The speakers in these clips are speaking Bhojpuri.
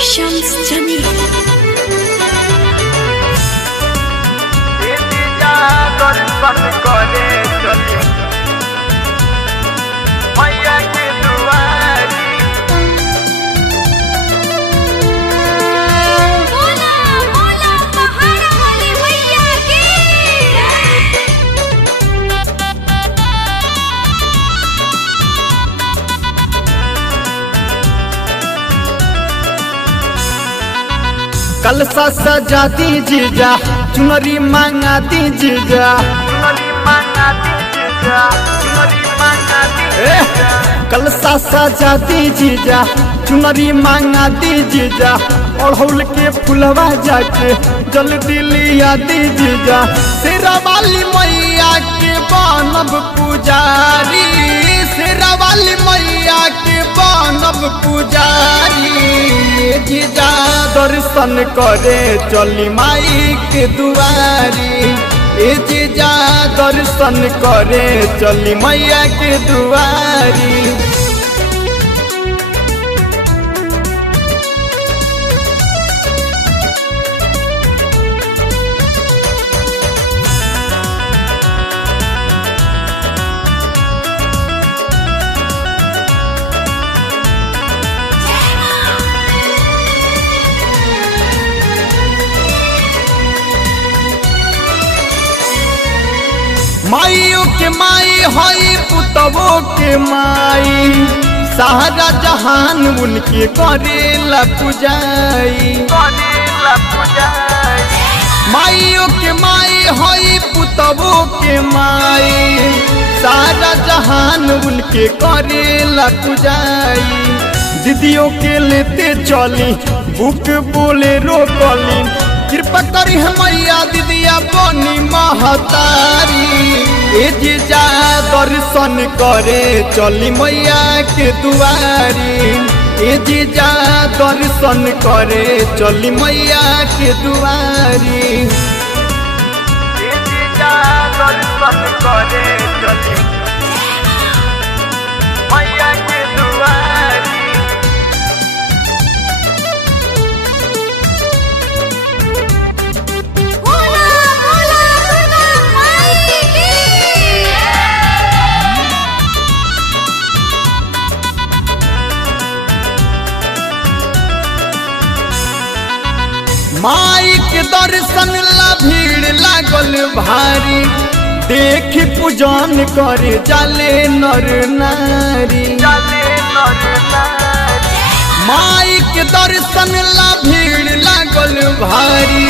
शम्स जमील दर्शन करे चली मैया के दुआरी। बोला बोला पहाड़ वाली मैया की। कलसा सजा दीजिएगा, चुनरी मांगा दीजिएगा, चुनरी मांगा दीजिएगा, चुनरी मांगा दीजिएगा। कलसा सजा दीजिएगा, चुनरी मांगा दीजिएगा, अड़हुल के फुलवा जाके जल्दी लिया दीजिएगा। शेरा वाली मैया के बनब पुजारी, शेरा वाली मैया के बनब पुजारी। जीजा दर्शन करे चली माई के दुआरी, ए जीजा दर्शन करे चली मैया के दुआरी। माइयों के माई हई पुतवो के माई, सारा जहान उनके करेला पुजाई। करेला पुजारी। माइयों के माई हई पुतवो के माई, सारा जहान उनके करेला पुजाई। दीदियों के लेते चली बुक बोले रोकली, कृपा करी मैया दीदिया बनी महतारी। ए जीजा दर्शन करे चली मैया के दुआरी, ए जीजा दर्शन करे चली मैया के दुआरी। ए जीजा दर्शन करे चली मैया के दुआरी। बोला बोला दुर्गा माई की। माई के दर्शन ला भीड़ लागल भारी, देखी पूजन करे जाले नर नारी। चले नर नारी। माई के दर्शन ला भीड़ लागल भारी,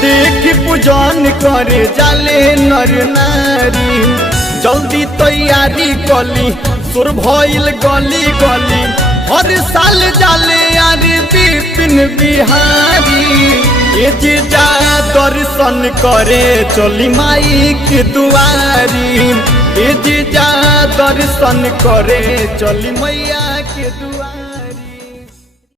देखी पूजन करे जाले नर नारी। जल्दी तैयारी कली सुर भइल गली गली, हर साल जाले यार विपिन बिहारी। ए जीजा दर्शन करे चली माई के दुआरी, ए जीजा दर्शन करे चली मैया।